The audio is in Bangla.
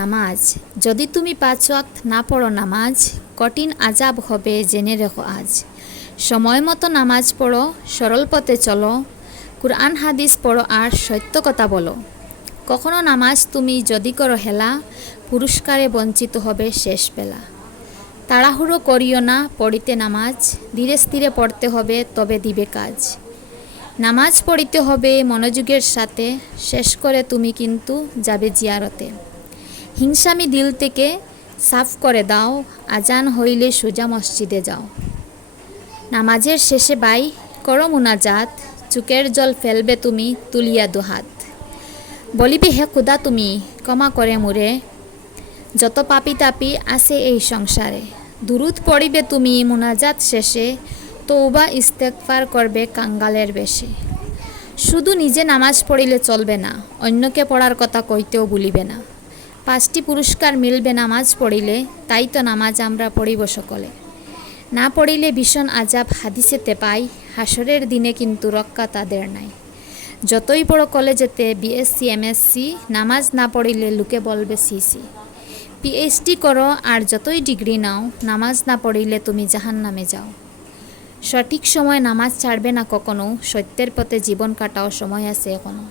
নামাজ। যদি তুমি পাঁচ ওয়াক্ত না পড়ো নামাজ, কঠিন আজাব হবে জেনে রেখো আজ। সময় মতো নামাজ পড়ো, সরল পথে চলো। কুরআন হাদিস পড়ো আর সত্য কথা বলো। কখনো নামাজ তুমি যদি করো হেলা, পুরস্কারে বঞ্চিত হবে শেষ বেলা। তাড়াহুড়ো করিও না পড়িতে নামাজ, ধীরে স্থিরে পড়তে হবে তবে দিবে কাজ। নামাজ পড়িতে হবে মনোযোগের সাথে, শেষ করে তুমি কিন্তু যাবে জিয়ারতে। হিংসামি দিল থেকে সাফ করে দাও, আজান হইলে সোজা মসজিদে যাও। নামাজের শেষে বাই, করো মুনাজাত, চুকের জল ফেলবে তুমি, তুলিয়া দুহাত বলিবি, হে খুদা তুমি, ক্ষমা করে মুরে। যত পাপি তাপি আছে এই সংসারে। দুরুদ পড়িবে তুমি মুনাজাত শেষে তৌবা ইস্তেকফার করবে কাঙ্গালের বেশে। শুধু নিজে নামাজ পড়িলে চলবে না, অন্যকে পড়ার কথা কইতেও ভুলিবে না। পাঁচটি পুরস্কার মিলবে নামাজ পড়িলে, তাই তো নামাজ আমরা পড়িব সকলে। না পড়িলে ভীষণ আজাব হাদিসেতে পাই হাসরের দিনে কিন্তু রক্ষা তাদের নাই। যতই বড় কলেজেতে বিএসসি এমএসসি নামাজ না পড়িলে লোকে বলবে সিসি পিএইচডি করো আর যতই ডিগ্রি নাও, নামাজ না পড়িলে তুমি জাহান নামে যাও। সঠিক সময় নামাজ ছাড়বে না কখনো, সত্যের পথে জীবন কাটাও সময় আছে এখনও।